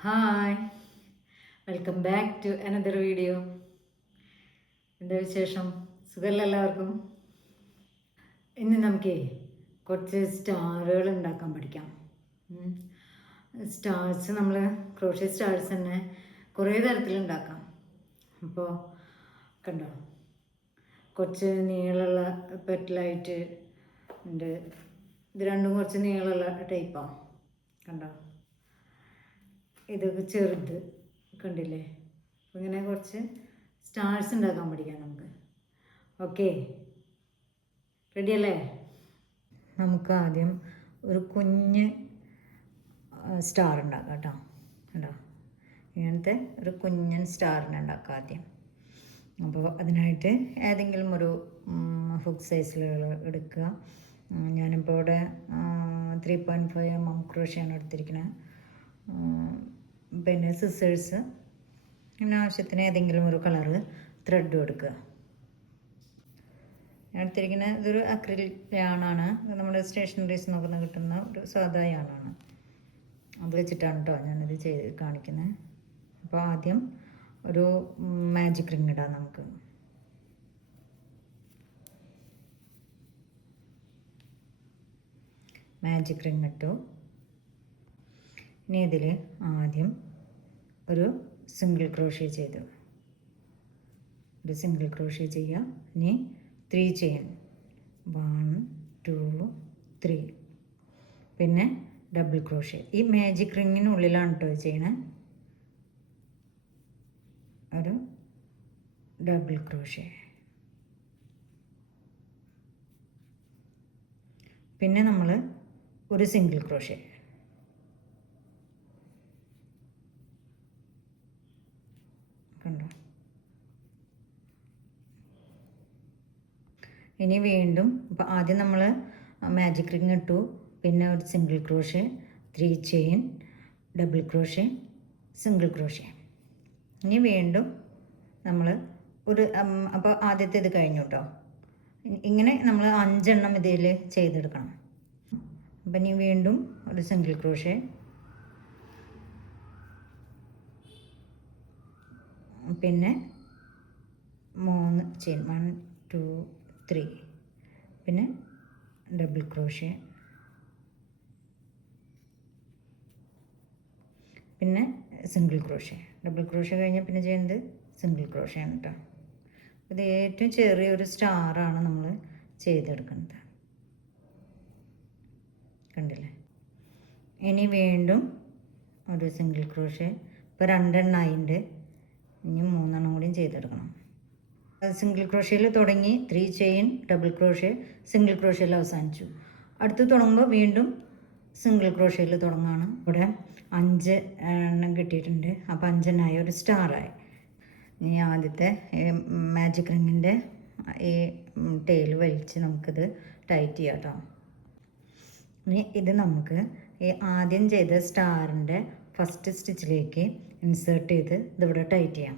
Hi, welcome back to another video. എന്താ വിശേഷം? സുഖമല്ല എല്ലാവർക്കും? ഇന്ന് നമുക്ക് കുറച്ച് സ്റ്റാറുകൾ ഉണ്ടാക്കാൻ പഠിക്കാം. സ്റ്റാർസ് നമ്മൾ ക്രോഷ്യ സ്റ്റാർസ് തന്നെ കുറേ തരത്തിലുണ്ടാക്കാം. അപ്പോൾ കണ്ടോ, കുറച്ച് നീളമുള്ള പെറ്റലായിട്ട് ഉണ്ട്. ഇത് രണ്ടും കുറച്ച് നീളമുള്ള ടൈപ്പാണ്. കണ്ടോ, ഇതൊക്കെ ചെറുത് കണ്ടില്ലേ. ഇങ്ങനെ കുറച്ച് സ്റ്റാർസ് ഉണ്ടാക്കാൻ പഠിക്കാം നമുക്ക്. ഓക്കെ, റെഡിയല്ലേ? നമുക്ക് ആദ്യം ഒരു കുഞ്ഞ് സ്റ്റാർ ഉണ്ടാക്കാം കേട്ടോ. കണ്ടോ, ഇങ്ങനത്തെ ഒരു കുഞ്ഞൻ സ്റ്റാറിനെ ഉണ്ടാക്കാം ആദ്യം. അപ്പോൾ അതിനായിട്ട് ഏതെങ്കിലും ഒരു ഹുക്ക് സൈസിലുള്ള എടുക്കുക. ഞാനിപ്പോൾ ഇവിടെ 3.5 mm ക്രോഷ്യാണ് എടുത്തിരിക്കുന്നത്. പിന്നെ സിസേഴ്സ്, പിന്നെ ആവശ്യത്തിന് ഏതെങ്കിലും ഒരു കളറ് ത്രെഡും എടുക്കുക. ഞാൻ എടുത്തിരിക്കുന്ന ഇതൊരു അക്രിലിക് യാണാണ്. നമ്മുടെ സ്റ്റേഷനറീസ് നോക്കുന്ന കിട്ടുന്ന ഒരു സാധാ യാണാണ്. അത് വെച്ചിട്ടാണ് കേട്ടോ ഞാനിത് ചെയ്ത് കാണിക്കുന്നത്. അപ്പോൾ ആദ്യം ഒരു മാജിക് റിങ് ഇടാം നമുക്ക്. മാജിക് റിങ് ഇട്ടു. ഇനി ഇതിൽ ആദ്യം ഒരു സിംഗിൾ ക്രോഷ്യ ചെയ്തു. ഒരു സിംഗിൾ ക്രോഷ്യ ചെയ്യുക. ഇനി 3 ചെയിൻ, 1 2 3. പിന്നെ ഡബിൾ ക്രോഷ്യ. ഈ മാജിക് റിങ്ങിനുള്ളിലാണ് കേട്ടോ ചെയ്യണേ. ഒരു ഡബിൾ ക്രോഷ്യ. പിന്നെ നമ്മൾ ഒരു സിംഗിൾ ക്രോഷ്യ. കണ്ടോ, ഇനി വീണ്ടും ഇപ്പോൾ ആദ്യം നമ്മൾ മാജിക് റിങ് ഇട്ടു, പിന്നെ ഒരു single crochet, 3 chain, double crochet, single crochet. ഇനി വീണ്ടും നമ്മൾ ഒരു അപ്പോൾ ആദ്യത്തെ ഇത് കഴിഞ്ഞു കേട്ടോ. ഇങ്ങനെ നമ്മൾ 5 എണ്ണം ഇതിൽ ചെയ്തെടുക്കണം. അപ്പം ഇനി വീണ്ടും ഒരു സിംഗിൾ ക്രോഷ്യ, പിന്നെ 3 ചെയിൻ, 1 2 3. പിന്നെ ഡബിൾ ക്രോഷ്യ, പിന്നെ സിംഗിൾ ക്രോഷ്യ. ഡബിൾ ക്രോഷ്യ കഴിഞ്ഞാൽ പിന്നെ ചെയ്യുന്നത് സിംഗിൾ ക്രോഷ്യാണ് കേട്ടോ. ഇത് ഏറ്റവും ചെറിയൊരു സ്റ്റാറാണ് നമ്മൾ ചെയ്തെടുക്കുന്നത്. കണ്ടില്ലേ. ഇനി വീണ്ടും ഒരു സിംഗിൾ ക്രോഷ്യ. ഇപ്പോൾ 2 എണ്ണമായിട്ടുണ്ട്. ഇനി 3 എണ്ണം കൂടിയും ചെയ്തെടുക്കണം. സിംഗിൾ ക്രോഷ്യയിൽ തുടങ്ങി 3 ചെയിൻ, ഡബിൾ ക്രോഷ്യ, സിംഗിൾ ക്രോഷ്യയിൽ അവസാനിച്ചു. അടുത്ത് തുടങ്ങുമ്പോൾ വീണ്ടും സിംഗിൾ ക്രോഷ്യയിൽ തുടങ്ങുകയാണ്. ഇവിടെ 5 എണ്ണം കിട്ടിയിട്ടുണ്ട്. അപ്പോൾ 5 എണ്ണമായി, ഒരു സ്റ്റാറായി. ഇനി ആദ്യത്തെ മാജിക് റിങ്ങിൻ്റെ ഈ ടെയിൽ വലിച്ച് നമുക്കിത് ടൈറ്റ് ചെയ്യാം കേട്ടോ. ഇനി ഇത് നമുക്ക് ഈ ആദ്യം ചെയ്ത സ്റ്റാറിൻ്റെ ഫസ്റ്റ് സ്റ്റിച്ചിലേക്ക് ഇൻസേർട്ട് ചെയ്ത് ഇതിവിടെ ടൈറ്റ് ചെയ്യാം.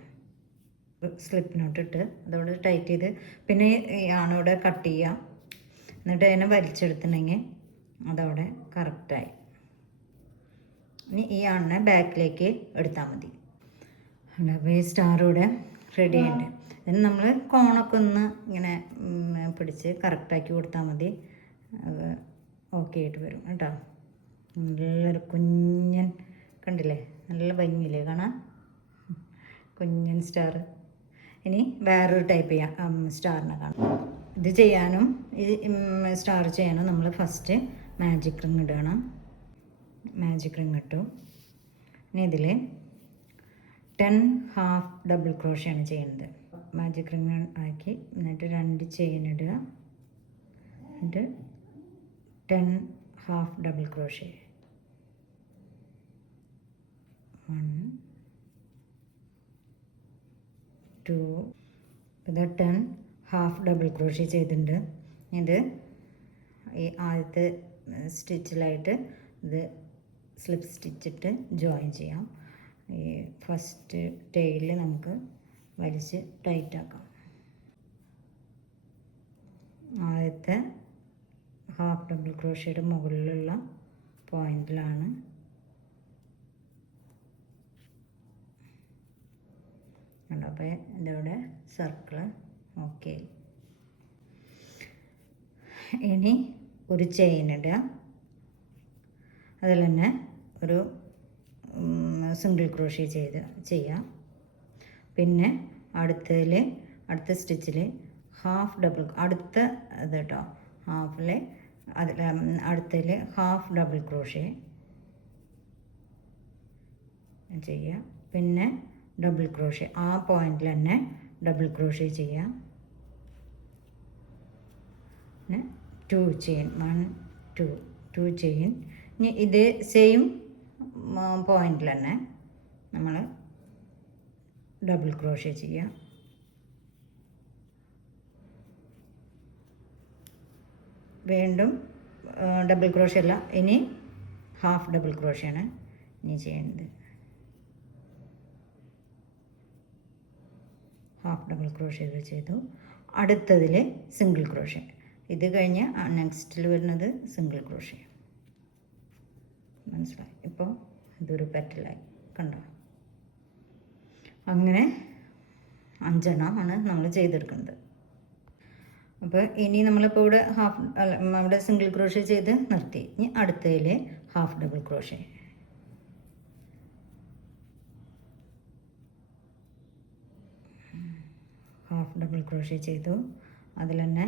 സ്ലിപ്പിനോട്ടിട്ട് അതവിടെ ടൈറ്റ് ചെയ്ത് പിന്നെ ഈ ആണിവിടെ കട്ട് ചെയ്യാം. എന്നിട്ട് അതിനെ വലിച്ചെടുത്തിട്ടുണ്ടെങ്കിൽ അതവിടെ കറക്റ്റായി. ഇനി ഈ ആണിനെ ബാക്കിലേക്ക് എടുത്താൽ മതി. അപ്പോൾ ഈ സ്റ്റാറിവിടെ റെഡി ആയിട്ട് അതിന് നമ്മൾ കോണൊക്കെ ഒന്ന് ഇങ്ങനെ പിടിച്ച് കറക്റ്റാക്കി കൊടുത്താൽ മതി. ഓക്കെ ആയിട്ട് വരും കേട്ടോ. നല്ലൊരു കുഞ്ഞൻ, കണ്ടില്ലേ, നല്ല ഭംഗിയില്ലേ കാണാൻ, കുഞ്ഞൻ സ്റ്റാർ. ഇനി വേറൊരു ടൈപ്പ് ചെയ്യാം സ്റ്റാറിനെ കാണാം. ഇത് ചെയ്യാനും ഈ സ്റ്റാർ ചെയ്യാനും നമ്മൾ ഫസ്റ്റ് മാജിക് റിങ് ഇടണം. മാജിക് റിങ് ഇട്ടു. ഇനി ഇതിൽ 10 ഹാഫ് ഡബിൾ ക്രോഷ്യാണ് ചെയ്യുന്നത്. മാജിക് റിങ് ആക്കി എന്നിട്ട് 2 ചെയിൻ ഇടുക. എന്നിട്ട് 10 ഹാഫ് ഡബിൾ ക്രോഷ്യ, 1 2. ഇത് 10 ഹാഫ് ഡബിൾ ക്രോഷ്യ ചെയ്തിട്ടുണ്ട്. ഇത് ഈ ആദ്യത്തെ സ്റ്റിച്ചിലായിട്ട് ഇത് സ്ലിപ്പ് സ്റ്റിച്ചിട്ട് ജോയിൻ ചെയ്യാം. ഈ ഫസ്റ്റ് ടെയിൽ നമുക്ക് വലിച്ച് ടൈറ്റാക്കാം. ആദ്യത്തെ ഹാഫ് ഡബിൾ ക്രോഷ്യയുടെ മുകളിലുള്ള പോയിന്റിലാണ് അപ്പോൾ ഇതവിടെ സർക്കിൾ ഓക്കെ. ഇനി ഒരു ചെയിൻ ഇടുക, അതിൽ തന്നെ ഒരു സിംഗിൾ ക്രോഷ്യ ചെയ്യാം. പിന്നെ അടുത്ത സ്റ്റിച്ചിൽ ഹാഫ് ഡബിൾ, അടുത്ത ഇത് കേട്ടോ, ഹാഫിൽ അടുത്തതിൽ ഹാഫ് ഡബിൾ ക്രോഷ്യ ചെയ്യുക. പിന്നെ ഡബിൾ ക്രോഷ്യ ആ പോയിന്റിൽ തന്നെ ഡബിൾ ക്രോഷ്യ ചെയ്യാം. പിന്നെ 2 ചെയിൻ 1 2 ചെയിൻ. ഇനി ഇത് സെയിം പോയിന്റിൽ തന്നെ നമ്മൾ ഡബിൾ ക്രോഷ്യ ചെയ്യാം. വീണ്ടും ഡബിൾ ക്രോഷ്യ അല്ല, ഇനി ഹാഫ് ഡബിൾ ക്രോഷ്യാണ് ഇനി ചെയ്യുന്നത്. ഹാഫ് ഡബിൾ ക്രോഷ്യ ചെയ്തു. അടുത്തതിൽ സിംഗിൾ ക്രോഷ്യ. ഇത് കഴിഞ്ഞ് നെക്സ്റ്റിൽ വരുന്നത് സിംഗിൾ ക്രോഷ്യ. മനസ്സിലായി? ഇപ്പോൾ ഇതൊരു പെറ്റലായി, കണ്ടോ? അങ്ങനെ 5 എണ്ണമാണ് നമ്മൾ ചെയ്തെടുക്കുന്നത്. അപ്പോൾ ഇനി നമ്മളിപ്പോൾ ഇവിടെ അവിടെ സിംഗിൾ ക്രോഷ്യ ചെയ്ത് നിർത്തി. ഇനി അടുത്തതിൽ half double crochet. Half double crochet ചെയ്തു, അതിൽ തന്നെ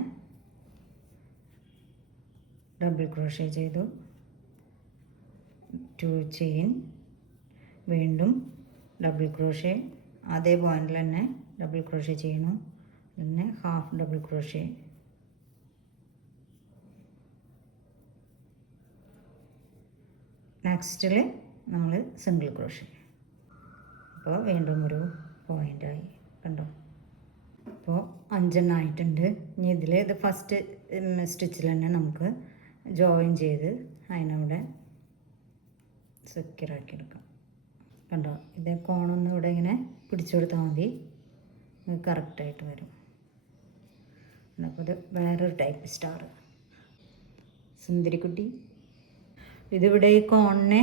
ഡബിൾ ക്രോഷ്യ ചെയ്തു, 2 ചെയിൻ, വീണ്ടും ഡബിൾ ക്രോഷ്യ, അതേ പോയിന്റിൽ തന്നെ ഡബിൾ ക്രോഷ്യ ചെയ്യണം. പിന്നെ ഹാഫ് ഡബിൾ ക്രോഷ്യ, നെക്സ്റ്റിൽ നമ്മൾ സിംഗിൾ ക്രോഷ്യ. അപ്പോൾ വീണ്ടും ഒരു പോയിൻ്റായി, കണ്ടോ? അപ്പോൾ 5 എണ്ണം ആയിട്ടുണ്ട്. ഇനി ഇത് ഫസ്റ്റ് സ്റ്റിച്ചിൽ തന്നെ നമുക്ക് ജോയിൻ ചെയ്ത് അതിനവിടെ സെക്യൂറാക്കി എടുക്കാം. കണ്ടോ? ഇത് കോണൊന്നും ഇവിടെ ഇങ്ങനെ പിടിച്ചു കൊടുത്താൽ മതി, കറക്റ്റായിട്ട് വരും. അപ്പോൾ ഇത് വേറൊരു ടൈപ്പ് സ്റ്റാർ സുന്ദരിക്കുട്ടി. ഇതിവിടെ ഈ കോണിനെ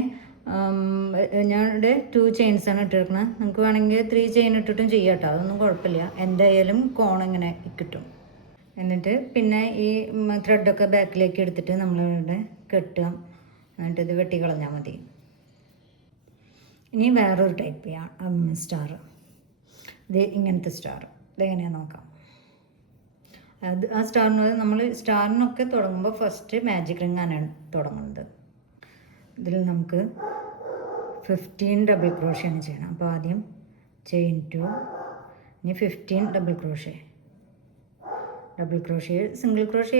ഞാനിവിടെ 2 ചെയിൻസാണ് ഇട്ടിരിക്കുന്നത്. നമുക്ക് വേണമെങ്കിൽ 3 ചെയിൻ ഇട്ടിട്ടും ചെയ്യാം കേട്ടോ, അതൊന്നും കുഴപ്പമില്ല. എന്തായാലും കോൺ ഇങ്ങനെ കിട്ടും. എന്നിട്ട് പിന്നെ ഈ ത്രെഡൊക്കെ ബാക്കിലേക്ക് എടുത്തിട്ട് നമ്മളിവിടെ കെട്ടുക, എന്നിട്ട് ഇത് വെട്ടിക്കളഞ്ഞാൽ മതി. ഇനി വേറൊരു ടൈപ്പ് സ്റ്റാർ, ഇത് ഇങ്ങനത്തെ സ്റ്റാർ. ഇതെങ്ങനെയാണെന്ന് നോക്കാം. ആ നമ്മൾ സ്റ്റാറിനൊക്കെ തുടങ്ങുമ്പോൾ ഫസ്റ്റ് മാജിക് റിങ്ങാണ് തുടങ്ങുന്നത്. ഇതിൽ നമുക്ക് 15 ഡബിൾ ക്രോഷ്യാണ് ചെയ്യണം. അപ്പോൾ ആദ്യം ചെയിൻ 2, ഇനി 15 double crochet. Single crochet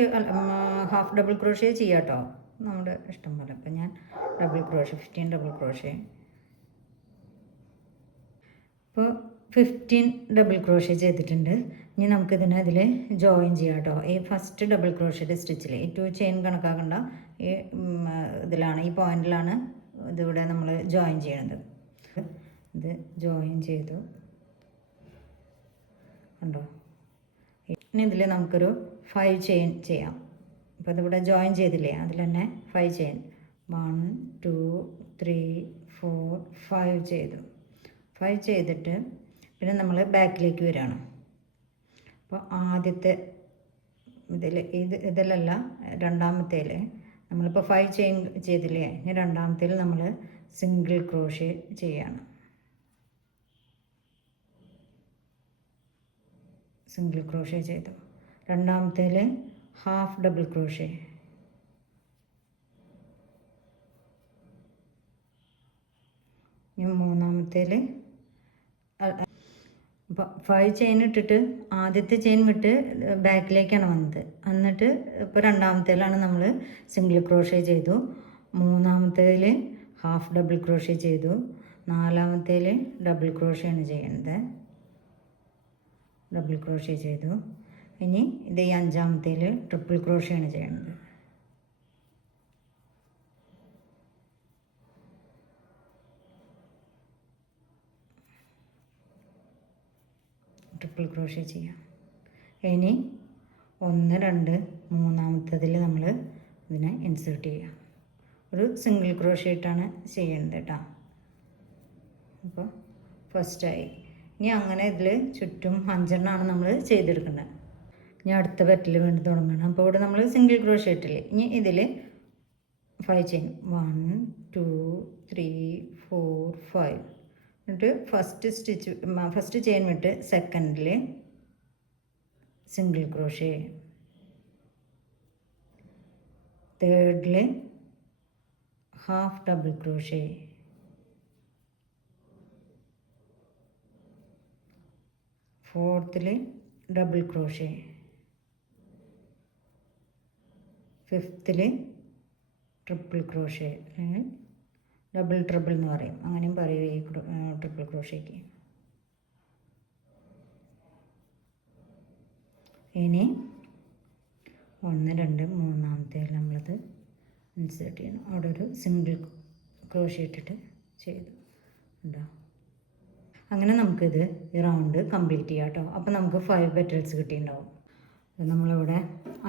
half double crochet ചെയ്യാം കേട്ടോ, നമ്മുടെ ഇഷ്ടം പോലെ. അപ്പം ഞാൻ ഡബിൾ ക്രോഷ്യ 15 ഡബിൾ ക്രോഷ്യ. ഇപ്പോൾ 15 ഡബിൾ ക്രോഷ്യ ചെയ്തിട്ടുണ്ട്. ഇനി നമുക്കിതിനെ അതിൽ ജോയിൻ ചെയ്യാം കേട്ടോ. ഈ ഫസ്റ്റ് ഡബിൾ ക്രോഷ്യയുടെ സ്റ്റിച്ചിൽ ഈ 2 ചെയിൻ കണക്കാക്കണ്ട, ഈ ഇതിലാണ്, ഈ പോയിന്റിലാണ് ഇതിവിടെ നമ്മൾ ജോയിൻ ചെയ്യണത്. ഇത് ജോയിൻ ചെയ്തു, കണ്ടോ? ഇനി ഇതിൽ നമുക്കൊരു 5 ചെയിൻ ചെയ്യാം. അപ്പോൾ ഇതിവിടെ ജോയിൻ ചെയ്തില്ലേ, അതിൽ തന്നെ 5 ചെയിൻ 1 2 3 4 5 ചെയ്തു. 5 ചെയ്തിട്ട് പിന്നെ നമ്മൾ ബാക്കിലേക്ക് വരികയാണ്. അപ്പോൾ ആദ്യത്തെ ഇതിലല്ല, രണ്ടാമത്തേൽ നമ്മളിപ്പോൾ 5 ചെയിൻ ചെയ്തില്ലേ, ഇനി രണ്ടാമത്തേൽ നമ്മൾ സിംഗിൾ ക്രോഷ്യ ചെയ്യാണ്. സിംഗിൾ ക്രോഷ്യ ചെയ്തു. രണ്ടാമത്തേൽ ഹാഫ് ഡബിൾ ക്രോഷ്യ. ഇനി മൂന്നാമത്തേൽ 5 ചെയിൻ ഇട്ടിട്ട് ആദ്യത്തെ ചെയിൻ വിട്ട് ബാക്കിലേക്കാണ് വന്നത്. എന്നിട്ട് ഇപ്പോൾ രണ്ടാമത്തേലാണ് നമ്മൾ സിംഗിൾ ക്രോഷ്യ ചെയ്തു. മൂന്നാമത്തേൽ ഹാഫ് ഡബിൾ ക്രോഷ്യ ചെയ്തു. നാലാമത്തേൽ ഡബിൾ ക്രോഷ്യയാണ് ചെയ്യുന്നത്. ഡബിൾ ക്രോഷ്യ ചെയ്തു. ഇനി ഇത് ഈ അഞ്ചാമത്തേൽ ട്രിപ്പിൾ ക്രോഷ്യയാണ് ചെയ്യുന്നത്. ട്രിപ്പിൾ ക്രോഷ്യ ചെയ്യാം. ഇനി 1 2 മൂന്നാമത്തതിൽ നമ്മൾ ഇതിനെ ഇൻസേർട്ട് ചെയ്യാം. ഒരു സിംഗിൾ ക്രോഷ്യ ഇട്ടാണ് ചെയ്യേണ്ടത് കേട്ടോ. അപ്പോൾ ഫസ്റ്റായി. ഇനി അങ്ങനെ ഇതിൽ ചുറ്റും 5 നമ്മൾ ചെയ്തെടുക്കേണ്ടത്. ഇനി അടുത്ത പെറ്റിൽ വേണ്ടി തുടങ്ങണം. അപ്പോൾ ഇവിടെ നമ്മൾ സിംഗിൾ ക്രോഷ്യ ഇട്ടില്ലേ, ഇനി ഇതിൽ 5 ചെയിൻ 1 2 3 4 5 എന്നിട്ട് ഫസ്റ്റ് ചെയിൻ വിട്ട് സെക്കൻഡിൽ സിംഗിൾ ക്രോഷ്യ, തേർഡിൽ ഹാഫ് ഡബിൾ ക്രോഷ്യ, ഫോർത്തിൽ ഡബിൾ ക്രോഷ്യ, ഫിഫ്ത്തിൽ ട്രിപ്പിൾ ക്രോഷ്യ അല്ലെങ്കിൽ ഡബിൾ ട്രിപ്പിൾ എന്ന് പറയും, അങ്ങനെയും പറയും ഈ ട്രിപ്പിൾ ക്രോഷ്യയ്ക്ക്. ഇനി 1 2 3 നമ്മളത് ഇൻസേർട്ട് ചെയ്യണം. അവിടെ ഒരു സിംഗിൾ ക്രോഷ്യ ഇട്ടിട്ട് ചെയ്തു ഉണ്ടോ. അങ്ങനെ നമുക്കിത് ഈ റൗണ്ട് കംപ്ലീറ്റ് ചെയ്യാം കേട്ടോ. അപ്പോൾ നമുക്ക് 5 പെറ്റൽസ് കിട്ടിയിട്ടുണ്ടാവും. നമ്മളിവിടെ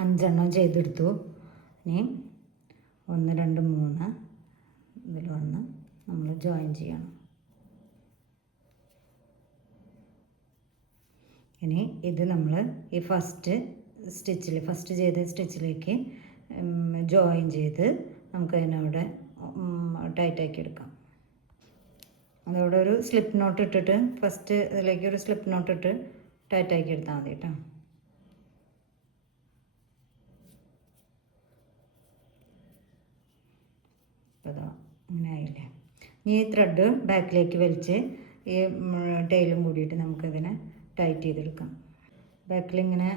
5 ചെയ്തെടുത്തു. ഇനി 1 2 3 ഇതിൽ വന്ന് നമ്മൾ ജോയിൻ ചെയ്യണം. ഇനി ഇത് നമ്മൾ ഈ ഫസ്റ്റ് ചെയ്ത സ്റ്റിച്ചിലേക്ക് ജോയിൻ ചെയ്ത് നമുക്ക് അതിനവിടെ ടൈറ്റാക്കി എടുക്കാം. അതോടെ ഒരു സ്ലിപ്പ് നോട്ട് ഇട്ടിട്ട് ഫസ്റ്റ് ഇതിലേക്ക് ഒരു സ്ലിപ്പ് നോട്ട് ഇട്ട് ടൈറ്റാക്കി എടുത്താൽ മതി കേട്ടോ. അതാ അങ്ങനെ ആയില്ലേ. ഈ ത്രെഡ് ബാക്കിലേക്ക് വലിച്ച് ഈ ടൈലും കൂടിയിട്ട് നമുക്കതിനെ ടൈറ്റ് ചെയ്തെടുക്കാം. ബാക്കിലിങ്ങനെ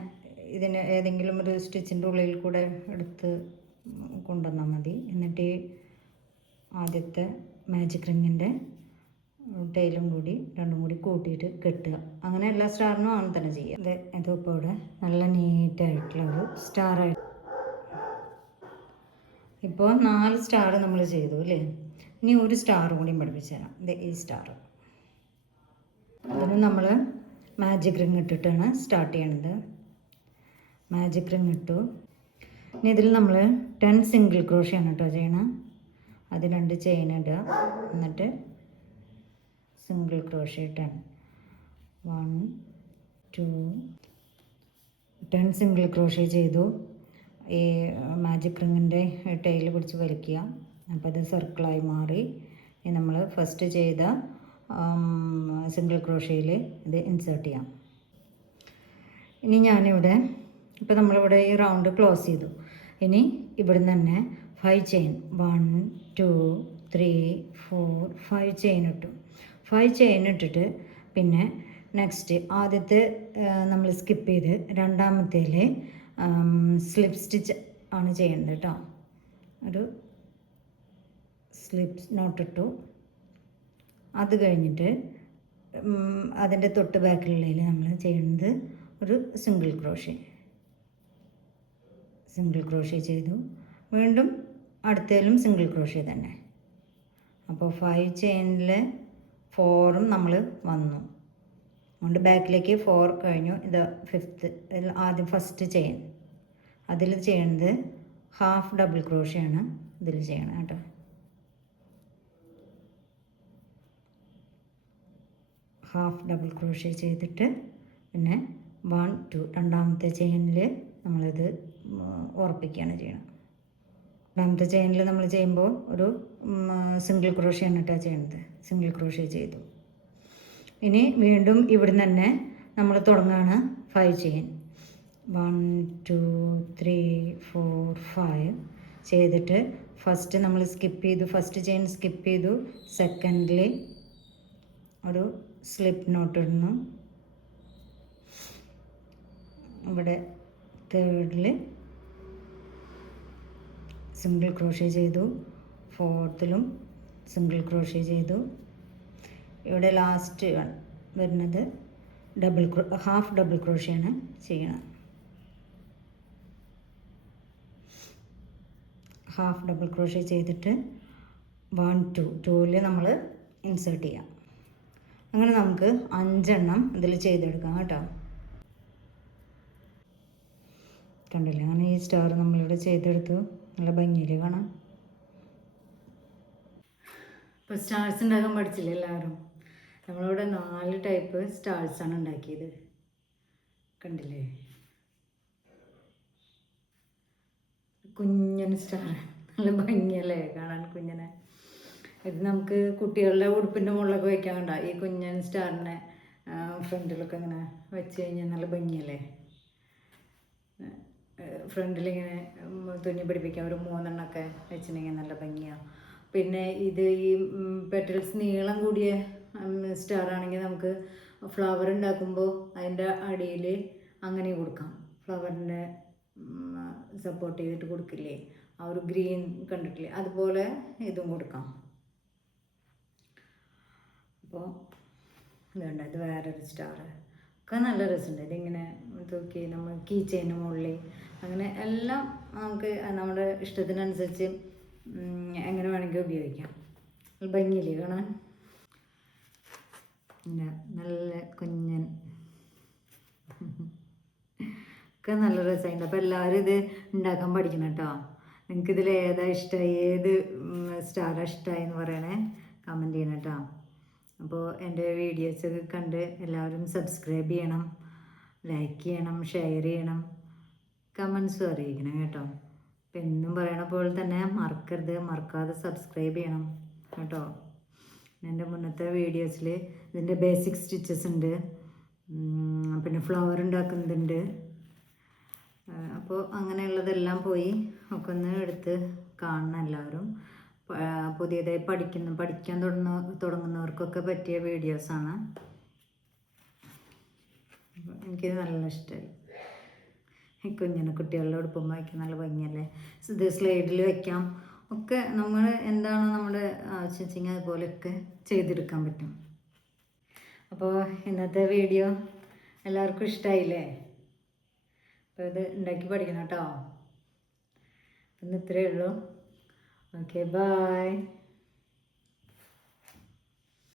ഇതിന് ഏതെങ്കിലും ഒരു സ്റ്റിച്ചിൻ്റെ ഉള്ളിൽ കൂടെ എടുത്ത് കൊണ്ടുവന്നാൽ മതി. എന്നിട്ട് ഈ ആദ്യത്തെ മാജിക് റിങ്ങിൻ്റെ ടൈലും കൂടി രണ്ടും കൂടി കൂട്ടിയിട്ട് കെട്ടുക. അങ്ങനെ എല്ലാ സ്റ്റാറിനും അങ്ങനെ തന്നെ ചെയ്യുക. ഇതിപ്പോൾ ഇവിടെ നല്ല നീറ്റായിട്ടുള്ള ഒരു സ്റ്റാറായിട്ട് ഇപ്പോൾ 4 സ്റ്റാർ നമ്മൾ ചെയ്തു അല്ലേ. ഇനി ഒരു സ്റ്റാർ കൂടി പഠിപ്പിച്ചു തരാം. ഈ സ്റ്റാർ അതിന് നമ്മൾ മാജിക് റിങ് ഇട്ടിട്ടാണ് സ്റ്റാർട്ട് ചെയ്യണത്. മാജിക് റിങ് ഇട്ടു. ഇനി ഇതിൽ നമ്മൾ 10 സിംഗിൾ ക്രോഷ്യാണ് കേട്ടോ ചെയ്യണം. അത് 2 ചെയിൻ ഇടുക, എന്നിട്ട് സിംഗിൾ ക്രോഷ്യ 10 1 2 10 സിംഗിൾ ക്രോഷ്യ ചെയ്തു. ഈ മാജിക് റിങ്ങിൻ്റെ ടൈൽ പിടിച്ച് വലിക്കുക. അപ്പോൾ അത് സർക്കിളായി മാറി. ഇനി നമ്മൾ ഫസ്റ്റ് ചെയ്ത സിംഗിൾ ക്രോഷ്യയിൽ ഇത് ഇൻസേർട്ട് ചെയ്യാം. ഇനി ഞാനിവിടെ ഇപ്പോൾ നമ്മളിവിടെ ഈ റൗണ്ട് ക്ലോസ് ചെയ്തു. ഇനി ഇവിടുന്ന് തന്നെ 5 ചെയിൻ 1 2 3 4 5 ചെയിൻ ഇട്ടു. 5 ചെയിൻ ഇട്ടിട്ട് പിന്നെ നെക്സ്റ്റ് ആദ്യത്തെ നമ്മൾ സ്കിപ്പ് ചെയ്ത് രണ്ടാമത്തേൽ സ്ലിപ്പ് സ്റ്റിച്ച് ആണ് ചെയ്യേണ്ടത് കേട്ടോ. ഒരു സ്ലിപ്പ് നോട്ട് ഇട്ടു. അത് കഴിഞ്ഞിട്ട് അതിൻ്റെ തൊട്ട് ബാക്കിലുള്ളതിൽ നമ്മൾ ചെയ്യുന്നത് ഒരു സിംഗിൾ ക്രോഷ്യ ചെയ്തു. വീണ്ടും അടുത്തതിലും സിംഗിൾ ക്രോഷ്യ തന്നെ. അപ്പോൾ 5 ചെയിനിൽ 4ഉം നമ്മൾ വന്നു. അതുകൊണ്ട് ബാക്കിലേക്ക് 4 കഴിഞ്ഞു. ഇത് 5th ആദ്യം ഫസ്റ്റ് ചെയിൻ അതിൽ ചെയ്യണത് ഹാഫ് ഡബിൾ ക്രോഷ്യാണ് ഇതിൽ ചെയ്യണം കേട്ടോ. ഹാഫ് ഡബിൾ ക്രോഷ്യ ചെയ്തിട്ട് പിന്നെ 1 2 രണ്ടാമത്തെ ചെയിനിൽ നമ്മളിത് ഉറപ്പിക്കുകയാണ് ചെയ്യണം. രണ്ടാമത്തെ ചെയിനിൽ നമ്മൾ ചെയ്യുമ്പോൾ ഒരു സിംഗിൾ ക്രോഷ്യാണ് കേട്ടോ ചെയ്യണത്. സിംഗിൾ ക്രോഷ്യ ചെയ്തു. ഇനി വീണ്ടും ഇവിടുന്ന് തന്നെ നമ്മൾ തുടങ്ങുകയാണ് 5 ചെയിൻ 1 2 3 4 5 ചെയ്തിട്ട് ഫസ്റ്റ് നമ്മൾ സ്കിപ്പ് ചെയ്തു. ഫസ്റ്റ് ചെയിൻ സ്കിപ്പ് ചെയ്തു. സെക്കൻഡിൽ ഒരു സ്ലിപ്പ് നോട്ട് ഇടുന്നു. ഇവിടെ തേർഡിൽ സിംഗിൾ ക്രോഷ്യ ചെയ്തു. ഫോർത്തിലും സിംഗിൾ ക്രോഷ്യ ചെയ്തു. ഇവിടെ ലാസ്റ്റ് വരുന്നത് ഹാഫ് ഡബിൾ ക്രോഷ്യാണ് ചെയ്യണം. ഹാഫ് ഡബിൾ ക്രോഷ്യ ചെയ്തിട്ട് 1 2 2ൽ നമ്മൾ ഇൻസേർട്ട് ചെയ്യാം. അങ്ങനെ നമുക്ക് 5 ഇതിൽ ചെയ്തെടുക്കാം കേട്ടോ. കണ്ടില്ലേ, അങ്ങനെ ഈ സ്റ്റാർ നമ്മളിവിടെ ചെയ്തെടുത്തു. നല്ല ഭംഗിയിൽ കാണാം. ഇപ്പോൾ സ്റ്റാർസ് ഉണ്ടാക്കാൻ പഠിച്ചില്ലേ എല്ലാവരും. നമ്മളിവിടെ 4 ടൈപ്പ് സ്റ്റാർസാണ് ഉണ്ടാക്കിയത്, കണ്ടില്ലേ? കുഞ്ഞൻ സ്റ്റാർ, നല്ല ഭംഗിയല്ലേ കാണാൻ കുഞ്ഞനെ. ഇത് നമുക്ക് കുട്ടികളുടെ ഉടുപ്പിൻ്റെ മുകളിലൊക്കെ വയ്ക്കാൻ കണ്ട ഈ കുഞ്ഞൻ സ്റ്റാറിനെ ഫ്രണ്ടിലൊക്കെ ഇങ്ങനെ വെച്ച് കഴിഞ്ഞാൽ നല്ല ഭംഗിയല്ലേ. ഫ്രണ്ടിലിങ്ങനെ തുന്നി പിടിപ്പിക്കാം, ഒരു 3 എണ്ണമൊക്കെ വെച്ചിട്ടുണ്ടെങ്കിൽ നല്ല ഭംഗിയാണ്. പിന്നെ ഇത് ഈ പെറ്റൽസ് നീളം കൂടിയ സ്റ്റാർ ആണെങ്കിൽ നമുക്ക് ഫ്ലവർ ഉണ്ടാക്കുമ്പോൾ അതിൻ്റെ അടിയിൽ അങ്ങനെ കൊടുക്കാം. ഫ്ലവറിൻ്റെ സപ്പോർട്ട് ചെയ്തിട്ട് കൊടുക്കില്ലേ, ആ ഒരു ഗ്രീൻ കണ്ടിട്ടില്ലേ, അതുപോലെ ഇതും കൊടുക്കാം. അപ്പോൾ ഇതുണ്ട്, ഇത് വേറൊരു സ്റ്റാർ ഒക്കെ നല്ല രസമുണ്ട്. ഇതിങ്ങനെ തൂക്കി നമ്മൾ കീ ചെയിന് മുകളിൽ അങ്ങനെ എല്ലാം നമുക്ക് നമ്മുടെ ഇഷ്ടത്തിനനുസരിച്ച് എങ്ങനെ വേണമെങ്കിൽ ഉപയോഗിക്കാം. ഭംഗിയില്ലേ കാണാൻ? നല്ല കുഞ്ഞൻ ഒക്കെ നല്ല രസമുണ്ട്. അപ്പോൾ എല്ലാവരും ഇത് ഉണ്ടാക്കാൻ പഠിക്കണം കേട്ടോ. നിങ്ങൾക്കിതിൽ ഏതാ ഇഷ്ടമായി, ഏത് സ്റ്റാറാണ് ഇഷ്ടമായി എന്ന് പറയണേ, കമൻറ്റ് ചെയ്യണം കേട്ടോ. അപ്പോൾ എൻ്റെ വീഡിയോസൊക്കെ കണ്ട് എല്ലാവരും സബ്സ്ക്രൈബ് ചെയ്യണം, ലൈക്ക് ചെയ്യണം, ഷെയർ ചെയ്യണം, കമൻസും അറിയിക്കണം കേട്ടോ. അപ്പം എന്നും പറയണ പോലെ തന്നെ മറക്കാതെ സബ്സ്ക്രൈബ് ചെയ്യണം കേട്ടോ. എൻ്റെ മുന്നത്തെ വീഡിയോസിൽ ഇതിൻ്റെ ബേസിക് സ്റ്റിച്ചസ് ഉണ്ട്, പിന്നെ ഫ്ലവർ ഉണ്ടാക്കുന്നതുണ്ട്. അപ്പോൾ അങ്ങനെയുള്ളതെല്ലാം പോയി ഒക്കെ ഒന്ന് എടുത്ത് കാണണം എല്ലാവരും. പുതിയതായി പഠിക്കാൻ തുടങ്ങുന്നവർക്കൊക്കെ പറ്റിയ വീഡിയോസാണ്. എനിക്കിത് നല്ല ഇഷ്ടമായി. കുട്ടികളുടെ ഉടുപ്പം വയ്ക്കാൻ നല്ല ഭംഗിയല്ലേ. ഇത് സ്ലൈഡിൽ വയ്ക്കാം, ഒക്കെ നമ്മൾ എന്താണോ നമ്മുടെ ആവശ്യം വെച്ചെങ്കിൽ അതുപോലെയൊക്കെ ചെയ്തെടുക്കാൻ പറ്റും. അപ്പോൾ ഇന്നത്തെ വീഡിയോ എല്ലാവർക്കും ഇഷ്ടമായില്ലേ? അപ്പോൾ ഇത് ഉണ്ടാക്കി പഠിക്കണം കേട്ടോ. ഇന്ന് ഇത്രയേ ഉള്ളൂ. Okay, by.